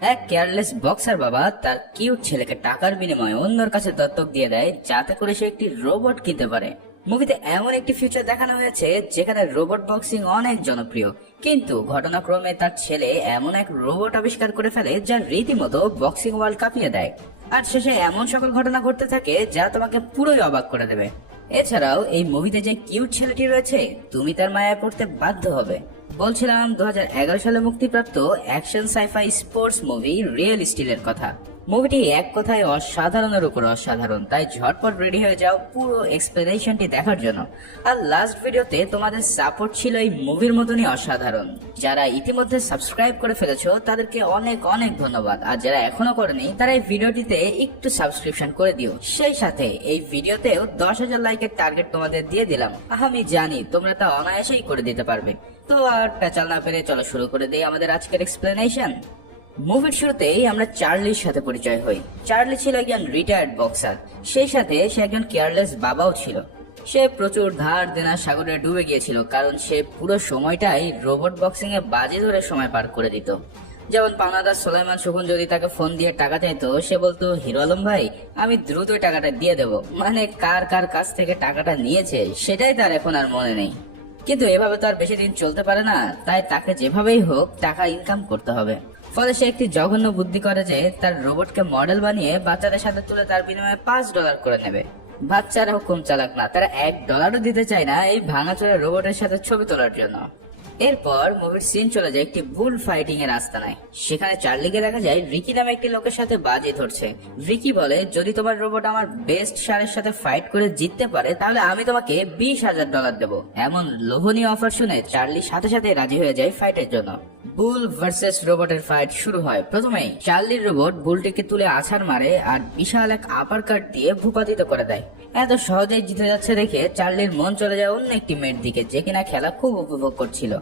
এক careless boxer বাবা তার কিউট ছেলেকে টাকার বিনিময়ে অন্যর কাছে দত্তক দিয়ে দেয় যাতে করে সে একটি রোবট কিনতে পারে। মুভিতে এমন একটি ফিউচার দেখানো হয়েছে যেখানে রোবট বক্সিং অনেক জনপ্রিয়, কিন্তু ঘটনাক্রমে তার ছেলে এমন এক রোবট আবিষ্কার করে ফেলে যা রীতিমতো বক্সিং ওয়ার্ল্ড কাঁপিয়ে দেয়। আর শেষে এমন সকল ঘটনা ঘটতে থাকে যা তোমাকে পুরোই অবাক করে দেবে। এছাড়াও এই মুভিতে যে কিউট ছেলেটি রয়েছে তুমি তার মায়ায় পড়তে বাধ্য হবে। বলছিলাম 2011 সালে মুক্তিপ্রাপ্ত action scifi sports movie real স্টিলের কথা। মুভিটি এক কথায় অসাধারণের উপর অসাধারণ, তাই ঝটপট রেডি হয়ে যাও পুরো এক্সপ্লেনেশনটি দেখার জন্য। আর লাস্ট ভিডিওতে তোমাদের সাপোর্ট ছিল এই মুভির মতনই অসাধারণ। যারা ইতিমধ্যে সাবস্ক্রাইব করে ফেলেছো তাদেরকে অনেক অনেক ধন্যবাদ, আর যারা এখনো করেনি তারা এই ভিডিওটিতে একটু সাবস্ক্রিপশন করে দিও। সেই সাথে এই ভিডিওতেও 10,000 লাইকের টার্গেট তোমাদের দিয়ে দিলাম। আমি জানি তোমরা তা অনায়াসেই করে দিতে পারবে। তো আর পেঁচাল না পেরে চলো শুরু করে দেই আমাদের আজকের এক্সপ্লেনেশন। মুভির শুরুতেই আমরা চার্লির সাথে পরিচয় হই। চার্লি ছিল একজন রিটায়ার্ড বক্সার, সেই সাথে সে একজন কেয়ারলেস বাবাও ছিল। সে প্রচুর ধার দেনা সাগরে ডুবে গিয়েছিল, কারণ সে পুরো সময়টাই রোবট বক্সিং এ বাজি ধরে সময় পার করে দিত। যেমন পাওনাদার সোলাইমান শকুন যদি তাকে ফোন দিয়ে টাকা চাইতো, সে বলতো, হিরো আলম ভাই আমি দ্রুতই টাকাটা দিয়ে দেবো। মানে কার কার কাছ থেকে টাকাটা নিয়েছে সেটাই তার এখন আর মনে নেই। কিন্তু এভাবে তো আর বেশি দিন চলতে পারে না, তাই তাকে যেভাবেই হোক টাকা ইনকাম করতে হবে। ফলে সে একটি জঘন্য বুদ্ধি করে যে তার রোবটকে মডেল বানিয়ে বাচ্চাদের সাথে তুলে তার বিনিময়ে $5 করে নেবে। বাচ্চারা হুকুম চালাক না, তারা $1ও দিতে চায় না এই ভাঙাচোরা রোবটের সাথে ছবি তোলার জন্য। এরপর মুভির সিন চলে যায় একটি বুল ফাইটিং এর আস্তানায়। সেখানে চার্লিকে দেখা যায় রিকি নামে একটি লোকের সাথে বাজি ধরছে। রিকি বলে, যদি তোমার রোবট আমার বেস্ট ষাঁড়ের সাথে ফাইট করে জিততে পারে তাহলে আমি তোমাকে $20,000 দেবো। এমন লোভনীয় অফার শুনে চার্লি সাথে সাথে রাজি হয়ে যায় ফাইটের জন্য। বুল ভার্সেস রোবটের ফাইট শুরু হয়। প্রথমেই চার্লির রোবট বুলটিকে তুলে আছাড় মারে আর বিশাল এক আপার কাট দিয়ে ভূপাতিত করে দেয়। এত সহজেই জিতে যাচ্ছে দেখে চার্লির মন চলে যায় অন্য একটি মেয়ের দিকে, যে কিনা খেলা খুব উপভোগ করছিল।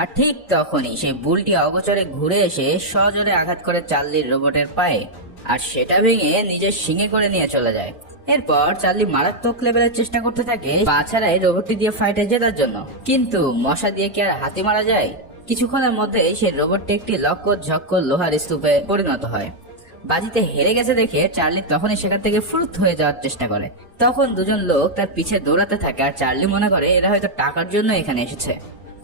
আর ঠিক তখনই সেই বুলটি অগোচরে ঘুরে এসে সজোরে আঘাত করে চার্লির রোবটের পায়ে, আর সেটা ভেঙে নিজের শিঙে করে নিয়ে চলে যায়। এরপর চার্লি মারাত্মক লেভেলের চেষ্টা করতে থাকে বাছাড়াই রোবটটি দিয়ে ফাইটে জেতার জন্য। কিন্তু মশা দিয়ে কি আর হাতি মারা যায়? কিছুক্ষণের মধ্যে সেই রোবটটি একটি লক্ষ ঝক্ক লোহার স্তূপে পরিণত হয়। বাজিতে হেরে গেছে দেখে চার্লি তখনই সেখান থেকে ফুরুত হয়ে যাওয়ার চেষ্টা করে। তখন দুজন লোক তার পিছে দৌড়াতে থাকে, আর চার্লি মনে করে এরা হয়তো টাকার জন্য এখানে এসেছে।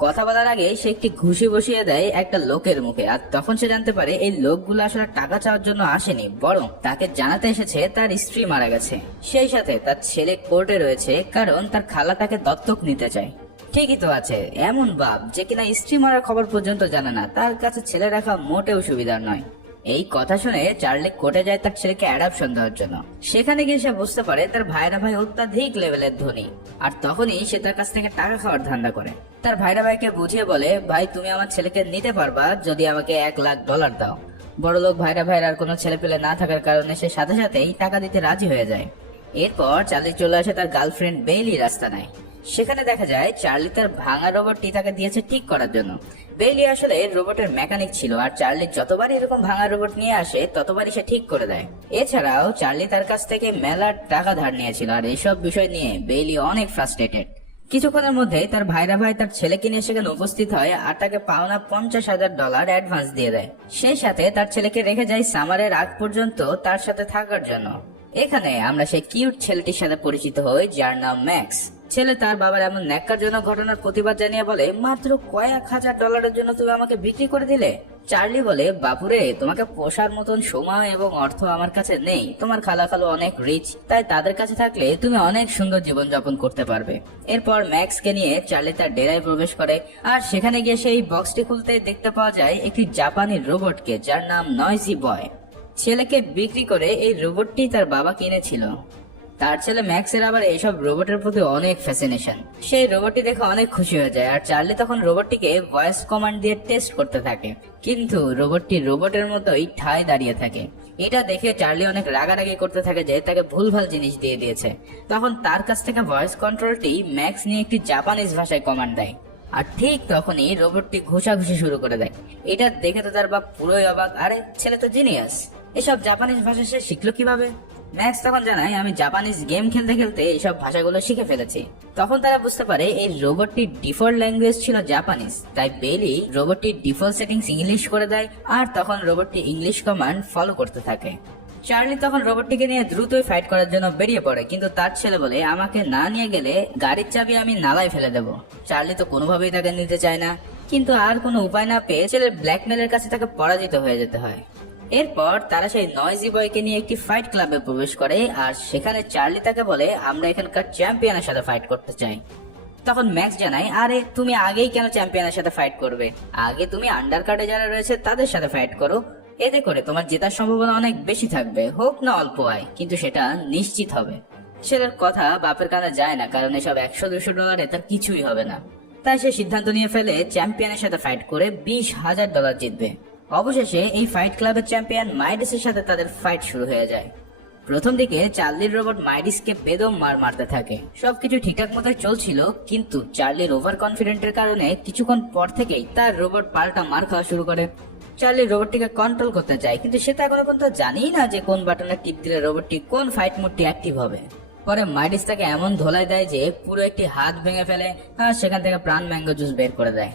কথা বলার আগে সে একটি ঘুষি বসিয়ে দেয় একটা লোকের মুখে, আর তখন সে জানতে পারে এই লোকগুলো আসলে টাকা চাওয়ার জন্য আসেনি, বরং তাকে জানাতে এসেছে তার স্ত্রী মারা গেছে। সেই সাথে তার ছেলে কোর্টে রয়েছে, কারণ তার খালা তাকে দত্তক নিতে চায়। ঠিকই তো আছে, এমন বাপ যে কিনা স্ত্রী মারার খবর পর্যন্ত জানে না, তার কাছে ছেলে রাখা মোটেও সুবিধার নয়। এই কথা শুনে চার্লি কোর্টে যায় তার ছেলেকে অ্যাডাপশন দেওয়ার জন্য। সেখানে গিয়ে সে বুঝতে পারে তার ভাইরা ভাই অত্যাধিক লেভেলের ধনী, আর তখনই সে তার কাছ থেকে টাকা খাওয়ার ধান্দা করে। তার ভাইরা ভাইকে বুঝিয়ে বলে, ভাই তুমি আমার ছেলেকে নিতে পারবা যদি আমাকে $1,00,000 দাও। বড়লোক ভাইরা ভাইরার কোনো ছেলে পেলে না থাকার কারণে সে সাথে সাথেই টাকা দিতে রাজি হয়ে যায়। এরপর চার্লি চলে আসে তার গার্লফ্রেন্ড বেইলির আস্তানায়। সেখানে দেখা যায় চার্লি তার ভাঙা রোবটটি তাকে দিয়েছে ঠিক করার জন্য। বেইলি আসলে রোবটের মেকানিক ছিল, আর চার্লি যতবারই এরকম ভাঙা রোবট নিয়ে আসে ততবারই সে ঠিক করে দেয়। এছাড়াও চার্লি তার কাছ থেকে মেলা টাকা ধার নিয়েছিল, আর এইসব বিষয় নিয়ে বেইলি অনেক ফ্রাস্ট্রেটেড। কিছুক্ষণের মধ্যেই তার ভাইরা ভাই তার ছেলেকে নিয়ে সেখানে উপস্থিত হয়, আর তাকে পাওনা $50,000 অ্যাডভান্স দিয়ে দেয়। সেই সাথে তার ছেলেকে রেখে যায় সামারের আগ পর্যন্ত তার সাথে থাকার জন্য। এখানে আমরা সেই কিউট ছেলেটির সাথে পরিচিত হই যার নাম ম্যাক্স। ছেলে তার বাবার এমন ন্যাক্কারজনক ঘটনার প্রতিবাদ জানিয়ে বলে, মাত্র কয়েক $1,000 জন্য তুমি আমাকে বিক্রি করে দিলে। চার্লি বলে, বাপুরে তোমাকে পোষার মতন সময় এবং অর্থ আমার কাছে নেই। তোমার খালাখালো অনেক রিচ, তাই তাদের কাছে থাকলে তুমি অনেক সুন্দর জীবনযাপন করতে পারবে। এরপর ম্যাক্সকে নিয়ে চার্লি তার ডেরায় প্রবেশ করে, আর সেখানে গিয়ে সেই বক্সটি খুলতে দেখতে পাওয়া যায় একটি জাপানি রোবটকে যার নাম নয়জি বয়। ছেলেকে বিক্রি করে এই রোবটটি তার বাবা কিনেছিল। তার ছেলে ম্যাক্সের আবার এইসব রোবটের প্রতি অনেক ফ্যাসিনেশন। সেই রোবটটি দেখে অনেক খুশি হয়ে যায়, আর চার্লি তখন রোবটটিকে ভয়েস কমান্ড দিয়ে টেস্ট করতে থাকে। কিন্তু রোবটটি রোবটের মতোই ঠায় দাঁড়িয়ে থাকে। এটা দেখে চার্লি অনেক রাগারাগি করতে থাকে যে তাকে ভুলভাল জিনিস দিয়ে দিয়েছে। তখন তার কাছ থেকে ভয়েস কন্ট্রোলটি ম্যাক্স নিয়ে একটি জাপানিজ ভাষায় কমান্ড দেয়, আর ঠিক তখনই রোবটটি ঘুষাঘুষি শুরু করে দেয়। এটা দেখে তো তার বাপ পুরোই অবাক, আরে ছেলে তো জিনিয়াস, এসব জাপানিজ ভাষা সে শিখলো কিভাবে? ম্যাক্স তখন জানায় আমি জাপানিজ গেম খেলতে খেলতে এইসব ভাষাগুলো শিখে ফেলেছি। তখন তারা বুঝতে পারে এই রোবটটির ডিফল্ট ল্যাঙ্গুয়েজ ছিল জাপানিজ, তাই বেলি রোবটটির ডিফল্ট সেটিংস ইংলিশ করে দেয় আর তখন রোবটটি ইংলিশ কমান্ড ফলো করতে থাকে। চার্লি তখন রোবটটিকে নিয়ে দ্রুতই ফাইট করার জন্য বেরিয়ে পড়ে, কিন্তু তার ছেলে বলে আমাকে না নিয়ে গেলে গাড়ির চাবি আমি নালায় ফেলে দেব। চার্লি তো কোনোভাবেই তাকে নিতে চায় না, কিন্তু আর কোনো উপায় না পেয়ে ছেলের ব্ল্যাকমেলের কাছে তাকে পরাজিত হয়ে যেতে হয়। এরপর তারা সেই নয়েজি বয়কে নিয়ে একটি ফাইট ক্লাবে প্রবেশ করে আর সেখানে চার্লি তাকে বলে আমরা এখানকার চ্যাম্পিয়নের সাথে ফাইট করতে চাই। তখন ম্যাক্স জানায় আরে তুমি আগেই কেন চ্যাম্পিয়নের সাথে ফাইট করবে, আগে তুমি আন্ডার কার্ডে যারা রয়েছে তাদের সাথে ফাইট করো, এতে করে তোমার জেতার সম্ভাবনা অনেক বেশি থাকবে, হোক না অল্প আয়, কিন্তু সেটা নিশ্চিত হবে। ছেলের কথা বাপের কানে যায় না, কারণ এসব $100-200 তার কিছুই হবে না। তাই সে সিদ্ধান্ত নিয়ে ফেলে চ্যাম্পিয়নের সাথে ফাইট করে $20,000 জিতবে। অবশেষে এই ফাইট ক্লাবের চ্যাম্পিয়ন মাইডিসের সাথে তাদের ফাইট শুরু হয়ে যায়। প্রথম দিকে চার্লির রোবট মাইডিসকে বেদম মারতে থাকে, সবকিছু ঠিকঠাক মতো চলছিল, কিন্তু চার্লির ওভার কনফিডেন্টের কারণে কিছুক্ষণ পর থেকেই তার রোবট পাল্টা মার খাওয়া শুরু করে। চার্লি রোবটটিকে কন্ট্রোল করতে চায়, কিন্তু সে তো এখনো পর্যন্ত জানিই না যে কোন বাটনে টিপ দিলে রোবটটি কোন ফাইট মোডটি অ্যাক্টিভ হবে। পরে মাইডিস তাকে এমন ধোলাই দেয় যে পুরো একটি হাত ভেঙে ফেলে আর সেখান থেকে প্রাণ ম্যাঙ্গো জুস বের করে দেয়।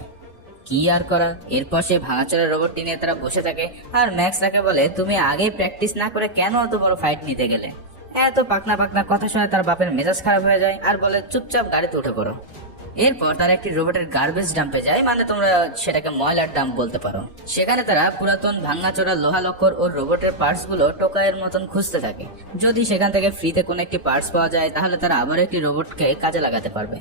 কি আর করা, এরপর সে ভাঙাচোরা রোবটটি নিয়ে তারা বসে থাকে আর ম্যাক্স তাকে বলে তুমি আগেই প্র্যাকটিস না করে কেন অত বড় ফাইট নিতে গেলে। এত পাকনা পাকনা কথা শুনে তার বাপের মেজাজ খারাপ হয়ে যায় আর বলে চুপচাপ গাড়িতে উঠে পড়ো। এরপর তারা একটি রোবটের গার্বেজ ডাম্পে যায়, মানে তোমরা সেটাকে ময়লার ডাম্প বলতে পারো। সেখানে তারা পুরাতন ভাঙাচোরা লোহা লক্কর ও রোবটের পার্টস গুলো টোকাইয়ের মতন খুঁজতে থাকে। যদি সেখান থেকে ফ্রিতে কোনো একটি পার্টস পাওয়া যায় তাহলে তারা আবার একটি রোবটকে কাজে লাগাতে পারবে।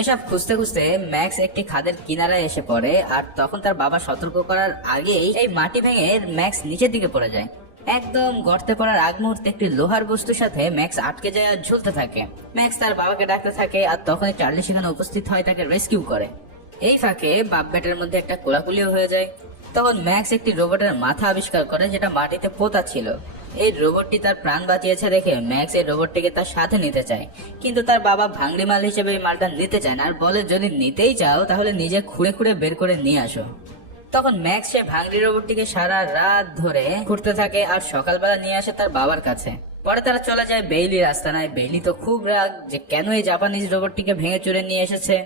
এসব খুঁজতে খুঁজতে ম্যাক্স একটি খাদের কিনারায় এসে পড়ে আর তখন তার বাবা সতর্ক করার আগেই এই মাটি ভেঙে ম্যাক্স নিচের দিকে পড়ে যায়। একদম গর্তে পড়ার আগ মুহূর্তে একটি লোহার বস্তুর সাথে ম্যাক্স আটকে যায় আর ঝুলতে থাকে। ম্যাক্স তার বাবাকে ডাকতে থাকে আর তখনই চার্লি সেখানে উপস্থিত হয়, তাকে রেস্কিউ করে। এই ফাঁকে বাপ বেটার মধ্যে একটা কোলাকুলিও হয়ে যায়। তখন ম্যাক্স একটি রোবটের মাথা আবিষ্কার করে যেটা মাটিতে পোতা ছিল। এই রোবটটি তার প্রাণ বাঁচিয়েছে দেখে ম্যাক্স এই রোবটটিকে তার সাথে নিতে চায়, কিন্তু তার বাবা ভাঙড়ি মাল হিসেবে এই মালটা নিতে চায় না আর বলে যদি নিতেই চাও তাহলে নিজে খুঁড়ে খুঁড়ে বের করে নিয়ে আসো। তখন ম্যাক্স সে ভাঙড়ি রোবটটিকে সারা রাত ধরে ঘুরতে থাকে আর সকালবেলা নিয়ে আসে তার বাবার কাছে। পরে তারা চলে যায় বেইলির আস্তানায়। বেইলি তো খুব রাগ যে কেন এই জাপানিজ রোবটটিকে ভেঙে চুরে নিয়ে এসেছে।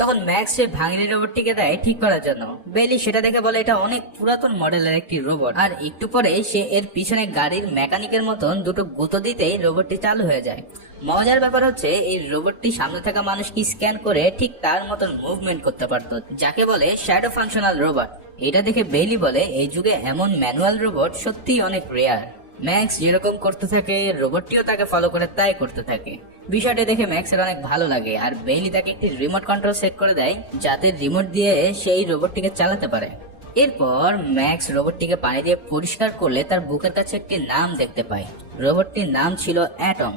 তখন ম্যাক্স সে ভাঙড়ি রোবটটিকে দেয় ঠিক করার জন্য। বেইলি সেটা দেখে বলে এটা অনেক পুরাতন মডেলের একটি রোবট, আর একটু পরে সে এর পিছনে গাড়ির মেকানিকের মতন দুটো গুঁতো দিতেই রোবটটি চালু হয়ে যায়। মজার ব্যাপার হচ্ছে এই রোবটটি সামনে থাকা মানুষকে স্ক্যান করে ঠিক তার মতন মুভমেন্ট করতে পারত, যাকে বলে শ্যাডো ফাংশনাল রোবট। এটা দেখে বেইলি বলে এই যুগে এমন ম্যানুয়াল রোবট সত্যিই অনেক রেয়ার। ম্যাক্স যেরকম করতে থাকে রোবটটিও তাকে ফলো করে তাই করতে থাকে। বিষয়টা দেখে ম্যাক্সের অনেক ভালো লাগে আর বেইলি তাকে একটি রিমোট কন্ট্রোল সেট করে দেয় যাতে রিমোট দিয়ে সেই রোবটটিকে চালাতে পারে। এরপর ম্যাক্স রোবটটিকে পানি দিয়ে পরিষ্কার করলে তার বুকের কাছে একটি নাম দেখতে পায়। রোবটটির নাম ছিল অ্যাটম।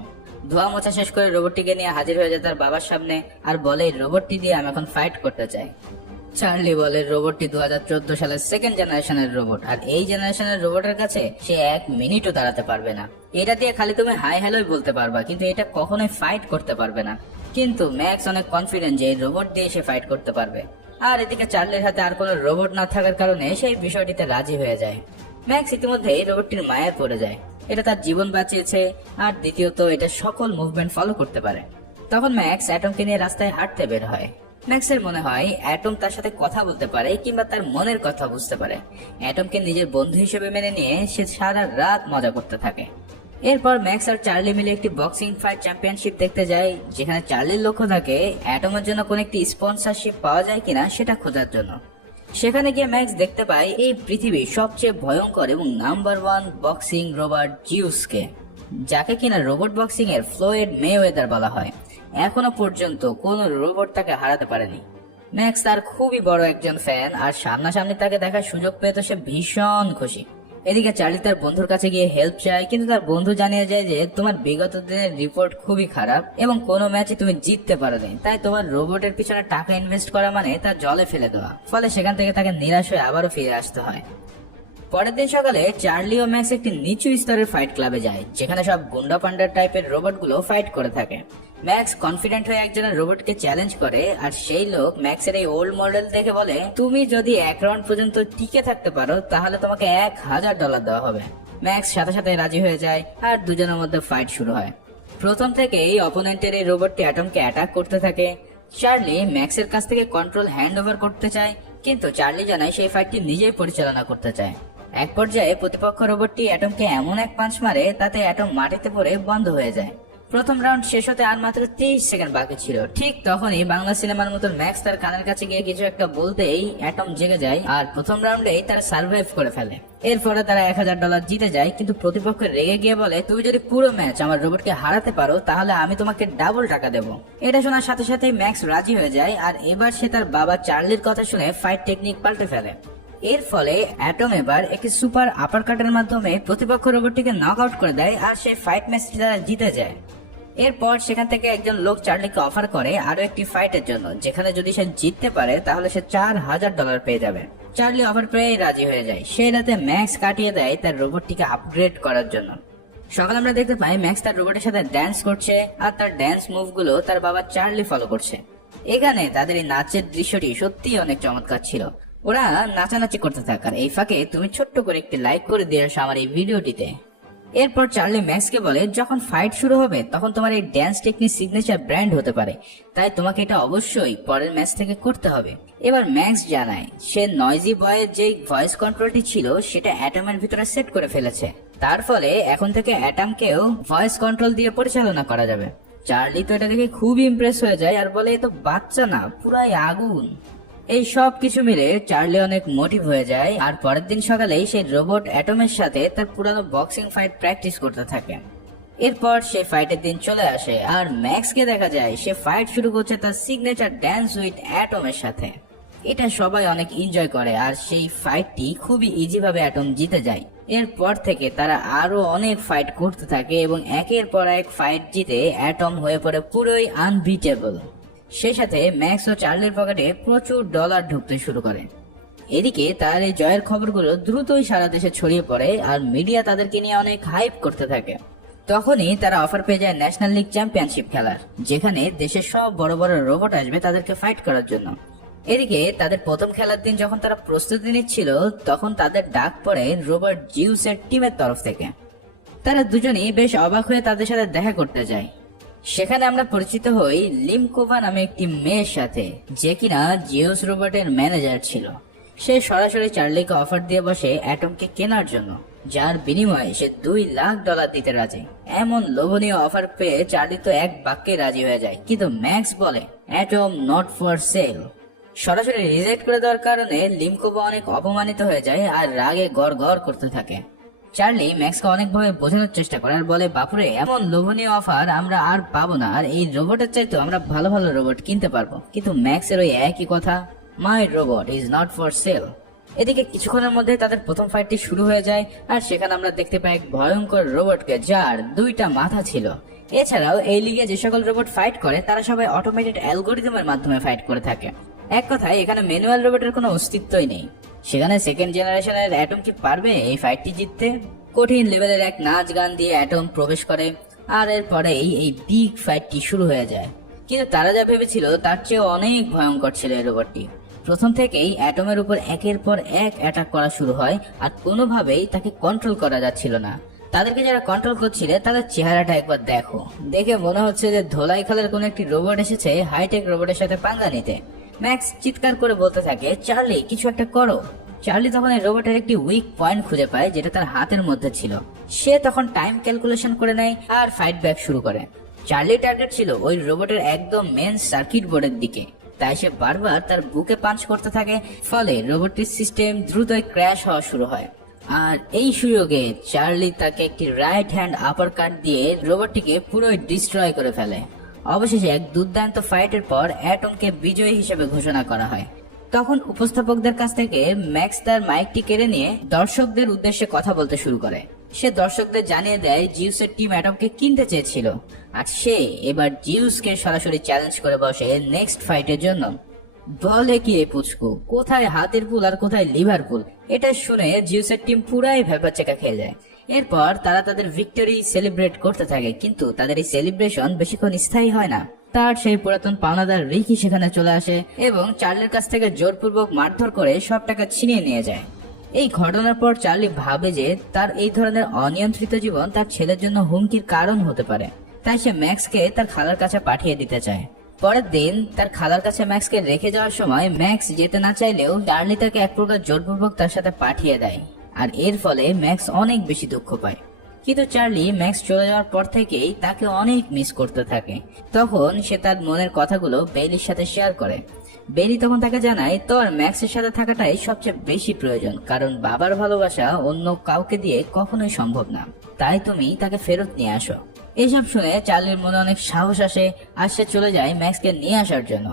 ধোয়া মোছা শেষ করে রোবটটিকে নিয়ে হাজির হয়ে যায় তার বাবার সামনে আর বলে রোবটটি দিয়ে আমি এখন ফাইট করতে চাই। চার্লি বলে রোবটটি 2014 সালের সেকেন্ড জেনারেশনের রোবট, আর এই জেনারেশনের রোবটের কাছে সে 1 মিনিটও দাঁড়াতে পারবে না। এটা দিয়ে খালি তুমি হাই হ্যালোই বলতে পারবা, কিন্তু এটা কখনোই ফাইট করতে পারবে না। কিন্তু ম্যাক্স অনেক কনফিডেন্ট যে এই রোবট দিয়ে সে ফাইট করতে পারবে। আর এদিকে চার্লির হাতে আর কোনো রোবট না থাকার কারণে সেই বিষয়টিতে রাজি হয়ে যায়। ম্যাক্স ইতিমধ্যে এই রোবটটির মায়ায় পড়ে যায়। এটা তার জীবন বাঁচিয়েছে আর দ্বিতীয়ত এটা সকল মুভমেন্ট ফলো করতে পারে। তখন ম্যাক্স অ্যাটমকে নিয়ে রাস্তায় হাঁটতে বের হয়। ম্যাক্সের মনে হয় অ্যাটম তার সাথে কথা বলতে পারে কিংবা তার মনের কথা বুঝতে পারে। অ্যাটমকে নিজের বন্ধু হিসেবে মেনে নিয়ে সে সারা রাত মজা করতে থাকে। এরপর ম্যাক্স আর চার্লি মিলে একটি বক্সিং ফাইট চ্যাম্পিয়নশিপ দেখতে যায়, যেখানে চার্লির লক্ষ্য থাকে অ্যাটমের জন্য কোন একটি স্পন্সরশিপ পাওয়া যায় কিনা সেটা খোঁজার জন্য। সেখানে গিয়ে ম্যাক্স দেখতে পায় এই পৃথিবীর সবচেয়ে ভয়ঙ্কর এবং নাম্বার 1 বক্সিং রোবট জিউসকে, যাকে কিনা রোবট বক্সিং এর ফ্লোয়েড মেওয়েদার বলা হয়। এখনো পর্যন্ত কোন রোবট তাকে হারাতে পারেনি। ম্যাক্স তার খুবই বড় একজন ফ্যান আর সামনাসামনি তাকে দেখার সুযোগ পেয়ে তো সে ভীষণ খুশি। এদিকে চার্লি তার বন্ধুর কাছে গিয়ে হেল্প চায়, কিন্তু তার বন্ধু জানিয়ে যায় যে তোমার বিগত দিনের রিপোর্ট খুবই খারাপ এবং কোনো ম্যাচে তুমি জিততে পারোনি, তাই তোমার রোবটের পিছনে টাকা ইনভেস্ট করা মানে তা জলে ফেলে দেওয়া। ফলে সেখান থেকে তাকে নিরাশ হয়ে আবারও ফিরে আসতে হয়। পরের দিন সকালে চার্লি ও ম্যাক্স একটি নিচু স্তরের ফাইট ক্লাবে যায়, যেখানে সব গুন্ডা পান্ডার টাইপের রোবটগুলো ফাইট করে থাকে। ম্যাক্স কনফিডেন্ট হয়ে একজনের রোবটকে চ্যালেঞ্জ করে আর সেই লোক ম্যাক্সের এই ওল্ড মডেল দেখে বলে তুমি যদি 1 রাউন্ড পর্যন্ত টিকে থাকতে পারো তাহলে তোমাকে $1000 দেওয়া হবে। ম্যাক্স সাথে সাথে রাজি হয়ে যায় আর দুজনের মধ্যে ফাইট শুরু হয়। প্রথম থেকেই অপোনেন্টের এই রোবটটি অ্যাটমকে অ্যাটাক করতে থাকে। চার্লি ম্যাক্সের কাছ থেকে কন্ট্রোল হ্যান্ড ওভার করতে চায়, কিন্তু চার্লি জানায় সেই ফাইটটি নিজেই পরিচালনা করতে চায়। এক পর্যায়ে প্রতিপক্ষ রোবটটি অ্যাটমকে এমন এক পাঞ্চ মারে তাতে অ্যাটম মাটিতে পড়ে বন্ধ হয়ে যায়। প্রথম রাউন্ড শেষ হতে আর মাত্র 30 সেকেন্ড বাকি ছিল। ঠিক তখনই বাংলা সিনেমার মতো ম্যাক্স তার কানের কাছে গিয়ে কিছু একটা বলতেই অ্যাটম জেগে যায় আর প্রথম রাউন্ডেই তারা সার্ভাইভ করে ফেলে। এরপরে তারা $1000 জিতে যায়, কিন্তু প্রতিপক্ষ রেগে গিয়ে বলে, তুমি যদি পুরো ম্যাচ আমার রোবটকে হারাতে পারো তাহলে আমি তোমাকে ডাবল টাকা দেবো। এটা শোনার সাথে সাথেই ম্যাক্স রাজি হয়ে যায় আর এবার সে তার বাবা চার্লির কথা শুনে ফাইট টেকনিক পাল্টে ফেলে। এর ফলে অ্যাটম এবার একটি সুপার আপার কাটের মাধ্যমে প্রতিপক্ষ রোবটটিকে নক আউট করে দেয় আর সেই ফাইট ম্যাচটি তারা জিতে যায়। এরপর সেখান থেকে একজন লোক চার্লিকে অফার করে আরো একটি ফাইটের জন্য, যেখানে যদি সে জিততে পারে তাহলে সে $4000 পেয়ে যাবে। চার্লি অফার পেয়ে রাজি হয়ে যায়। সেই রাতে ম্যাক্স কাটিয়ে দেয় তার রোবটটিকে আপগ্রেড করার জন্য। সকালে আমরা দেখতে পাই ম্যাক্স তার রোবটের সাথে ড্যান্স করছে আর তার ড্যান্স মুভগুলো তার বাবা চার্লি ফলো করছে। এখানে তাদের এই নাচের দৃশ্যটি সত্যি অনেক চমৎকার ছিল। ওরা নাচানাচি করতে থাকে আর এই ফাঁকে তুমি ছোট্ট করে একটি লাইক করে দিয়ে আসো আমার এই ভিডিওটিতে। এরপর চার্লি ম্যাক্সকে বলে, যখন ফাইট শুরু হবে তখন তোমার এই ড্যান্স টেকনিক সিগনেচার ব্র্যান্ড হতে পারে, তাই তোমাকে এটা অবশ্যই পরের ম্যাচ থেকে করতে হবে। এবার ম্যাক্স জানায় সে নয়েজি বয়ের যে ভয়েস কন্ট্রোলটি ছিল সেটা অ্যাটমের ভিতরে সেট করে ফেলেছে, তার ফলে এখন থেকে অ্যাটমকেও ভয়েস কন্ট্রোল দিয়ে পরিচালনা করা যাবে। চার্লি তো এটা দেখে খুবই ইমপ্রেস হয়ে যায় আর বলে, এ তো বাচ্চা না, পুরাই আগুন। এই সব কিছু মিলে চার্লি অনেক মোটিভ হয়ে যায় আর পরের দিন সকালেই সেই রোবট অ্যাটমের সাথে তার পুরানো বক্সিং ফাইট প্র্যাকটিস করতে থাকে। এরপর সে ফাইটের দিন চলে আসে আর ম্যাক্সকে দেখা যায় সে ফাইট শুরু করছে তার সিগনেচার ড্যান্স উইথ অ্যাটমের সাথে। এটা সবাই অনেক এনজয় করে আর সেই ফাইটটি খুবই ইজি ভাবে অ্যাটম জিতে যায়। এরপর থেকে তারা আরো অনেক ফাইট করতে থাকে এবং একের পর এক ফাইট জিতে অ্যাটম হয়ে পড়ে পুরোই আনবিটেবল। সেই সাথে ম্যাক্স ও চার্লির পকেটে প্রচুর ডলার ঢুকতে শুরু করে। এদিকে তার এই জয়ের খবরগুলো দ্রুতই সারা দেশে ছড়িয়ে পড়ে আর মিডিয়া তাদেরকে নিয়ে অনেক হাইপ করতে থাকে। তখনই তারা অফার পেয়ে যায় ন্যাশনাল লিগ চ্যাম্পিয়নশিপ খেলার, যেখানে দেশের সব বড় বড় রোবট আসবে তাদেরকে ফাইট করার জন্য। এদিকে তাদের প্রথম খেলার দিন যখন তারা প্রস্তুতি নিচ্ছিল তখন তাদের ডাক পড়ে রোবট জিউসের টিমের তরফ থেকে। তারা দুজনেই বেশ অবাক হয়ে তাদের সাথে দেখা করতে যায়। সেখানে আমরা পরিচিত হই লিমকোভা নামে একটি মেয়ের সাথে, যে কিনা জিউস রোবটের ম্যানেজার ছিল। সে সরাসরি চার্লিকে অফার দিয়ে বসে অ্যাটমকে কেনার জন্য, যার বিনিময়ে সে $2,00,000 দিতে রাজি। এমন লোভনীয় অফার পেয়ে চার্লি তো এক বাক্যে রাজি হয়ে যায়, কিন্তু ম্যাক্স বলে অ্যাটম নট ফর সেল। সরাসরি রিজেক্ট করে দেওয়ার কারণে লিমকোভা অনেক অপমানিত হয়ে যায় আর রাগে গড় করতে থাকে। চার্লি ম্যাক্সকে অনেকভাবে বোঝানোর চেষ্টা করে আর বলে, বাপুরে, এমন লোভনীয় অফার আমরা আর পাবো না, আর এই রোবটের চাইতে আমরা ভালো ভালো রোবট কিনতে পারবো। কিন্তু ম্যাক্সের ওই একই কথা, my robot is not for sale. এদিকে কিছুক্ষণের মধ্যে তাদের প্রথম ফাইটটি শুরু হয়ে যায় আর সেখানে আমরা দেখতে পাই এক ভয়ঙ্কর রোবটকে যার 2টা মাথা ছিল। এছাড়াও এই লিগে যে সকল রোবট ফাইট করে তারা সবাই অটোমেটেড অ্যালগোরিদমের মাধ্যমে ফাইট করে থাকে। এক কথায় এখানে ম্যানুয়াল রোবটের কোনো অস্তিত্বই নেই। সেখানে সেকেন্ড জেনারেশনের অ্যাটম কি পারবে এই ফাইটটি জিততে? কঠিন লেভেলের এক নাচ গান দিয়ে অ্যাটম প্রবেশ করে আর এরপরেই এই বিগ ফাইটটি শুরু হয়ে যায়। কিন্তু তারা যা ভেবেছিল তার চেয়ে অনেক ভয়ঙ্কর ছিল এই রোবটটি। প্রথম থেকেই অ্যাটমের উপর একের পর এক অ্যাটাক করা শুরু হয় আর কোনোভাবেই তাকে কন্ট্রোল করা যাচ্ছিল না। তাদেরকে যারা কন্ট্রোল করছিল তাদের চেহারাটা একবার দেখো, দেখে মনে হচ্ছে যে ধোলাই খালের কোন একটি রোবট এসেছে হাইটেক রোবটের সাথে পাঙ্গা নিতে। ম্যাক্স চিৎকার করে বলতে থাকে, চার্লি কিছু একটা করো। চার্লি তখন এই রোবটের একটি উইক পয়েন্ট খুঁজে পায় যেটা তার হাতের মধ্যে ছিল। সে তখন টাইম ক্যালকুলেশন করে নেয় আর ফাইট ব্যাক শুরু করে। চার্লির টার্গেট ছিল ওই রোবটের একদম মেন সার্কিট বোর্ডের দিকে, তাই সে বারবার তার বুকে পাঞ্চ করতে থাকে। ফলে রোবটটির সিস্টেম দ্রুতই ক্র্যাশ হওয়া শুরু হয় আর এই সুযোগে চার্লি তাকে একটি রাইট হ্যান্ড আপার কাট দিয়ে রোবটটিকে পুরোই ডিস্ট্রয় করে ফেলে। অবশেষে এক দুর্দান্ত ফাইটের পর অ্যাটমকে বিজয়ী হিসেবে ঘোষণা করা হয়। তখন উপস্থাপকদের কাছ থেকে ম্যাক্স তার মাইকটি কেড়ে নিয়ে দর্শকদের উদ্দেশ্যে কথা বলতে শুরু করে। সে দর্শকদের জানিয়ে দেয় জিউসের টিম অ্যাটমকে কিনতে চেয়েছিল আর সে এবার জিউসকে সরাসরি চ্যালেঞ্জ করে বসে নেক্সট ফাইটের জন্য। বলে কি এই পুচকু, কোথায় হাতের পুল আর কোথায় লিভারপুল? এটা শুনে জিউসের টিম পুরাই ভেবাচেকা খেয়ে যায়। এরপর তারা তাদের ভিক্টরি সেলিব্রেট করতে থাকে, কিন্তু তাদের এই সেলিব্রেশন বেশিক্ষণ স্থায়ী হয় না। তার সেই পুরাতন পাওনাদার রিকি সেখানে চলে আসে এবং চার্লির কাছ থেকে জোরপূর্বক মারধর করে সব টাকা ছিনিয়ে নিয়ে যায়। এই ঘটনার পর চার্লি ভাবে যে তার এই ধরনের অনিয়ন্ত্রিত জীবন তার ছেলের জন্য হুমকির কারণ হতে পারে, তাই সে ম্যাক্সকে তার খালার কাছে পাঠিয়ে দিতে চায়। পরের দিন তার খালার কাছে ম্যাক্সকে রেখে যাওয়ার সময় ম্যাক্স যেতে না চাইলেও চার্লি তাকে এক প্রকার জোরপূর্বক তার সাথে পাঠিয়ে দেয়, আর এর ফলে ম্যাক্স অনেক বেশি দুঃখ পায়। কিন্তু চার্লি ম্যাক্স চলে যাওয়ার পর থেকেই তাকে অনেক মিস করতে থাকে। তখন সে তার মনের কথাগুলো বেলির সাথে শেয়ার করে। বেলি তখন তাকে জানায় তোর ম্যাক্সের সাথে থাকাটাই সবচেয়ে বেশি প্রয়োজন, কারণ বাবার ভালোবাসা অন্য কাউকে দিয়ে কখনোই সম্ভব না, তাই তুমি তাকে ফেরত নিয়ে আসো। এসব শুনে চার্লির মনে অনেক সাহস আসে আর সে চলে যায় ম্যাক্সকে নিয়ে আসার জন্য।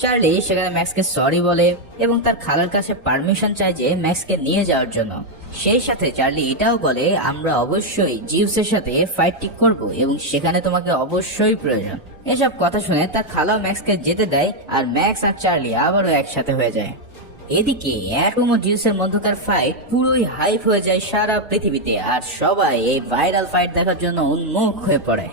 চার্লি সেখানে ম্যাক্সকে সরি বলে এবং তার খালার কাছে পারমিশন চায় যে ম্যাক্সকে নিয়ে যাওয়ার জন্য। সেই সাথে চার্লি এটাও বলে আমরা অবশ্যই জিউসের সাথে ফাইটটি করব এবং সেখানে তোমাকে অবশ্যই প্রয়োজন। এসব কথা শুনে তার খালা ম্যাক্সকে যেতে দেয় আর ম্যাক্স আর চার্লি আবারও একসাথে হয়ে যায়। এদিকে অ্যাটম ও জিউসের মধ্যকার ফাইট পুরোই হাইপ হয়ে যায় সারা পৃথিবীতে আর সবাই এই ভাইরাল ফাইট দেখার জন্য উন্মুখ হয়ে পড়ে।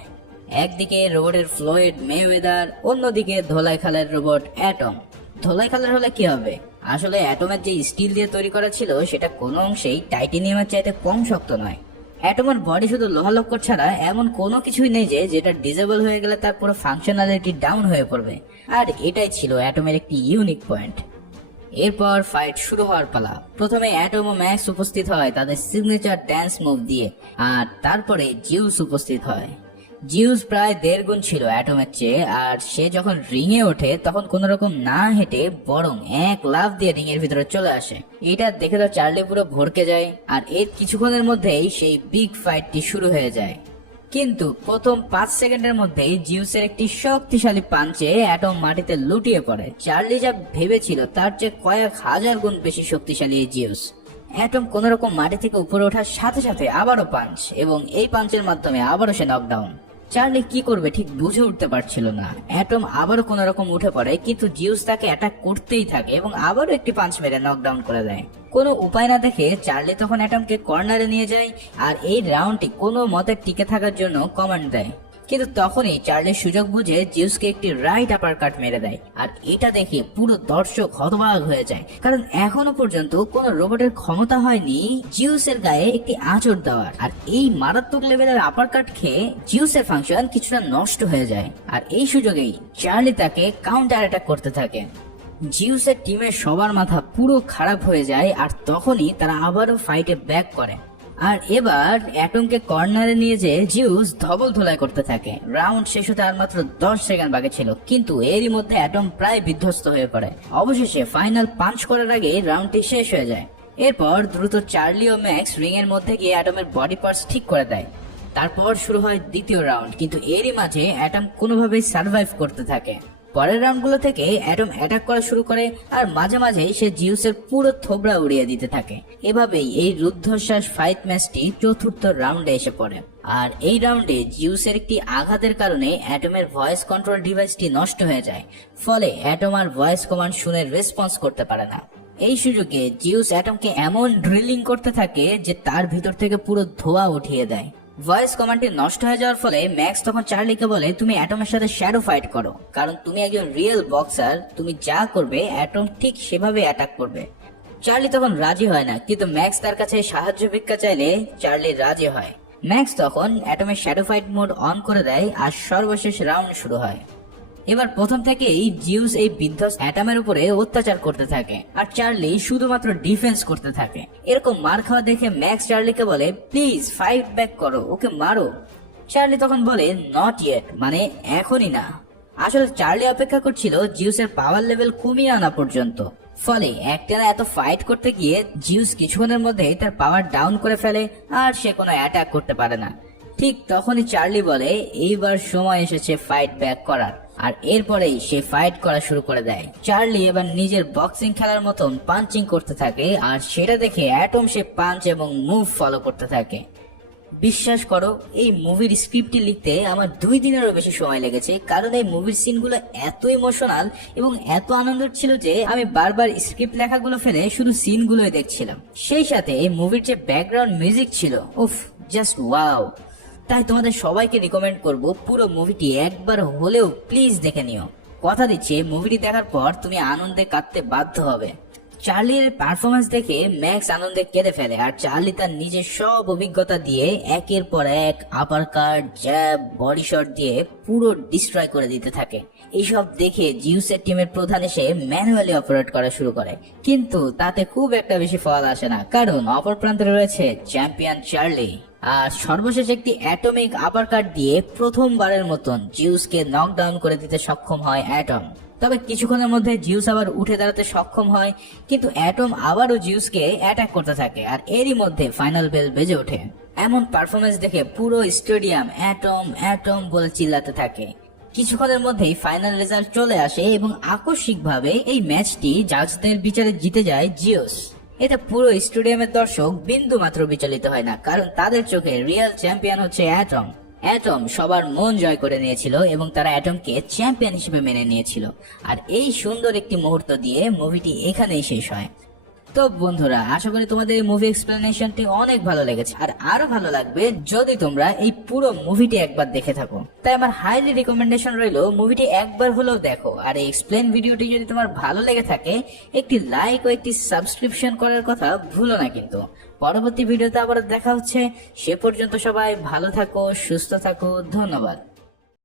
একদিকে রোবটের ফ্লয়েড মেওয়েদার, অন্যদিকে ধোলাইখালের রোবট অ্যাটম। ধোলাইখালের হলে কি হবে, আসলে অ্যাটমের যে স্টিল দিয়ে তৈরি করা ছিল সেটা কোনো অংশেই টাইটেনিয়ামের চাইতে কম শক্ত নয়। অ্যাটমের বডি শুধু লোহা লক্কর ছাড়া এমন কোনো কিছুই নেই যে যেটা ডিজেবল হয়ে গেলে তার পুরো ফাংশনালিটি ডাউন হয়ে পড়বে, আর এটাই ছিল অ্যাটমের একটি ইউনিক পয়েন্ট। এরপর ফাইট শুরু হওয়ার পালা। প্রথমে অ্যাটম ও ম্যাক্স উপস্থিত হয় তাদের সিগনেচার ড্যান্স মুভ দিয়ে, আর তারপরে জিউস উপস্থিত হয়। জিউস প্রায় 1.5 গুণ ছিল অ্যাটমের চেয়ে, আর সে যখন রিং এ ওঠে তখন কোন রকম না হেঁটে বরং এক লাফ দিয়ে রিং এর ভিতরে চলে আসে। এটা দেখে তো চার্লি পুরো ভড়কে যায়, আর এর কিছুক্ষণের মধ্যেই সেই বিগ ফাইটটি শুরু হয়ে যায়। কিন্তু প্রথম 5 সেকেন্ডের মধ্যেই জিউসের একটি শক্তিশালী পাঞ্চে অ্যাটম মাটিতে লুটিয়ে পড়ে। চার্লি যা ভেবেছিল তার চেয়ে কয়েক হাজার গুণ বেশি শক্তিশালী এই জিউস। অ্যাটম কোন রকম মাটি থেকে উপরে ওঠার সাথে সাথে আবারও পাঞ্চ, এবং এই পাঞ্চের মাধ্যমে আবারও সে নকডাউন। চার্লি কি করবে ঠিক বুঝে উঠতে পারছিল না। অ্যাটম আবারও কোন রকম উঠে পড়ে, কিন্তু জিউস তাকে অ্যাটাক করতেই থাকে এবং আবারও একটি পাঞ্চ মেরে নকডাউন করে দেয়। কোনো উপায় না দেখে চার্লি তখন অ্যাটমকে কর্নারে নিয়ে যায় আর এই রাউন্ডটি কোনো মতে টিকে থাকার জন্য কমান্ড দেয়। কিন্তু তখনই চার্লির সুযোগ বুঝে জিউসকে একটি রাইট আপার কাট মেরে দেয়, আর এটা দেখে পুরো দর্শক হতবাক হয়ে যায়, কারণ এখনো পর্যন্ত কোন রোবটের ক্ষমতা হয়নি জিউসের গায়ে একটি আঁচড় দেওয়ার। আর এই মারাত্মক লেভেলের আপার কাট খেয়ে জিউসের ফাংশন কিছুটা নষ্ট হয়ে যায়, আর এই সুযোগেই চার্লি তাকে কাউন্টার অ্যাটাক করতে থাকে। জিউসের টিমের সবার মাথা পুরো খারাপ হয়ে যায়, আর তখনই তারা আবারও ফাইটে ব্যাক করে। আর এবার অ্যাটমকে কর্নারে নিয়ে যেয়ে জিউস ধবল ধোলাই করতে থাকে। রাউন্ড শেষ হতে আর মাত্র 10 সেকেন্ড বাকি ছিল, কিন্তু এরই মধ্যে অ্যাটম প্রায় বিধ্বস্ত হয়ে পড়ে। অবশেষে ফাইনাল পাঞ্চ করার আগে রাউন্ডটি শেষ হয়ে যায়। এরপর দ্রুত চার্লি ও ম্যাক্স রিং এর মধ্যে গিয়ে অ্যাটমের বডি পার্টস ঠিক করে দেয়। তারপর শুরু হয় দ্বিতীয় রাউন্ড, কিন্তু এরই মাঝে অ্যাটম কোনোভাবেই সার্ভাইভ করতে থাকে। পরের রাউন্ডগুলো থেকে অ্যাটম অ্যাটাক করা শুরু করে, আর মাঝে মাঝে সে জিউসের পুরো থোবড়া উড়িয়ে দিতে থাকে। এভাবেই এই রুদ্ধশ্বাস ফাইট ম্যাচটি চতুর্থ রাউন্ডে এসে পড়ে। আর এই রাউন্ডে জিউসের একটি আঘাতের কারণে অ্যাটমের ভয়েস কন্ট্রোল ডিভাইসটি নষ্ট হয়ে যায়, ফলে অ্যাটম আর ভয়েস কমান্ড শুনে রেসপন্স করতে পারে না। এই সুযোগে জিউস অ্যাটমকে এমন ড্রিলিং করতে থাকে যে তার ভিতর থেকে পুরো ধোঁয়া উঠিয়ে দেয়। ভয়েস কমান্ডটি নষ্ট হয়ে যাওয়ার ফলে ম্যাক্স তখন চার্লিকে বলে তুমি অ্যাটমের সাথে শ্যাডো ফাইট করো, কারণ তুমি একজন রিয়েল বক্সার, তুমি যা করবে অ্যাটম ঠিক সেভাবে অ্যাটাক করবে। চার্লি তখন রাজি হয় না, কিন্তু ম্যাক্স তার কাছে সাহায্য ভিক্ষা চাইলে চার্লি রাজি হয়। ম্যাক্স তখন অ্যাটমের শ্যাডো ফাইট মোড অন করে দেয় আর সর্বশেষ রাউন্ড শুরু হয়। এবার প্রথম থেকেই জিউস এই বিধ্বস্ত অ্যাটমের উপরে অত্যাচার করতে থাকে, আর চার্লি শুধুমাত্র ডিফেন্স করতে থাকে। এরকম মার খাওয়া দেখে ম্যাক্স চার্লিকে বলে প্লিজ ফাইট ব্যাক করো, ওকে মারো। চার্লি তখন বলে নট ইয়েট, মানে এখনই না। আসলে চার্লি অপেক্ষা করছিল জিউসের পাওয়ার লেভেল কমিয়ে আনা পর্যন্ত, ফলে একটানা এত ফাইট করতে গিয়ে জিউস কিছুক্ষণের মধ্যেই তার পাওয়ার ডাউন করে ফেলে আর সে কোনো অ্যাটাক করতে পারে না। ঠিক তখনই চার্লি বলে এইবার সময় এসেছে ফাইট ব্যাক করার, আর এরপরেই সে ফাইট করা শুরু করে দেয়। চার্লি এবার নিজের বক্সিং খেলার মতন পাঞ্চিং করতে থাকে, আর সেটা দেখে অ্যাটম সে পাঞ্চ এবং মুভ ফলো করতে থাকে। বিশ্বাস করো, এই মুভির স্ক্রিপ্টটি লিখতে আমার 2 দিনেরও বেশি সময় লেগেছে, কারণ এই মুভির সিনগুলো এত ইমোশনাল এবং এত আনন্দের ছিল যে আমি বারবার স্ক্রিপ্ট লেখাগুলো ফেলে শুধু সিনগুলোই দেখছিলাম। সেই সাথে এই মুভির যে ব্যাকগ্রাউন্ড মিউজিক ছিল, উফ, জাস্ট ওয়াও। তাই তোমাদের সবাইকে রিকমেন্ড করব পুরো মুভিটি একবার হলেও প্লিজ দেখে নিও। কথা দিচ্ছি মুভিটি দেখার পর তুমি আনন্দে কাঁদতে বাধ্য হবে। চার্লির পারফরমেন্স দেখে ম্যাক্স আনন্দে কেঁদে ফেলে, আর চার্লি তার নিজের সব অভিজ্ঞতা দিয়ে একের পর এক আপার কাট, জ্যাব, বডি শট দিয়ে পুরো ডিস্ট্রয় করে দিতে থাকে। এইসব দেখে জিউসের টিমের প্রধান এসে ম্যানুয়ালি অপারেট করা শুরু করে, কিন্তু তাতে খুব একটা বেশি ফল আসে না, কারণ অপর প্রান্তে রয়েছে চ্যাম্পিয়ন চার্লি। আর সর্বশেষ একটি অ্যাটমিক আপার কাট দিয়ে প্রথমবারের মতন জিউসকে নকডাউন করে দিতে সক্ষম হয় অ্যাটম। তবে কিছুক্ষণের মধ্যে জিউস আবার উঠে দাঁড়াতে সক্ষম হয়, কিন্তু অ্যাটম আবারও জিউসকে অ্যাটাক করতে থাকে, আর এরই মধ্যে ফাইনাল বেল বেজে ওঠে। এমন পারফরমেন্স দেখে পুরো স্টেডিয়াম অ্যাটম অ্যাটম বলে চিল্লাতে থাকে। কিছুক্ষণের মধ্যেই ফাইনাল রেজাল্ট চলে আসে এবং আকস্মিকভাবে এই ম্যাচটি জাজদের বিচারে জিতে যায় জিউস। এটা পুরো স্টেডিয়ামের দর্শক বিন্দু মাত্র বিচলিত হয় না, কারণ তাদের চোখে রিয়েল চ্যাম্পিয়ন হচ্ছে অ্যাটম। অ্যাটম সবার মন জয় করে নিয়েছিল এবং তারা অ্যাটমকে চ্যাম্পিয়ন হিসেবে মেনে নিয়েছিল। আর এই সুন্দর একটি মুহূর্ত দিয়ে মুভিটি এখানেই শেষ হয়। তো বন্ধুরা, আশা করি তোমাদের এই মুভি এক্সপ্লেনেশনটি অনেক ভালো লেগেছে, আর আরো ভালো লাগবে যদি তোমরা এই পুরো মুভিটি একবার দেখে থাকো। তাই আমার হাইলি রিকমেন্ডেশন রইলো মুভিটি একবার হলেও দেখো। আর এই এক্সপ্লেন ভিডিওটি যদি তোমার ভালো লেগে থাকে, একটি লাইক ও একটি সাবস্ক্রিপশন করার কথা ভুলো না কিন্তু। পরবর্তী ভিডিওতে আবার দেখা হচ্ছে, সে পর্যন্ত সবাই ভালো থাকো, সুস্থ থাকো, ধন্যবাদ।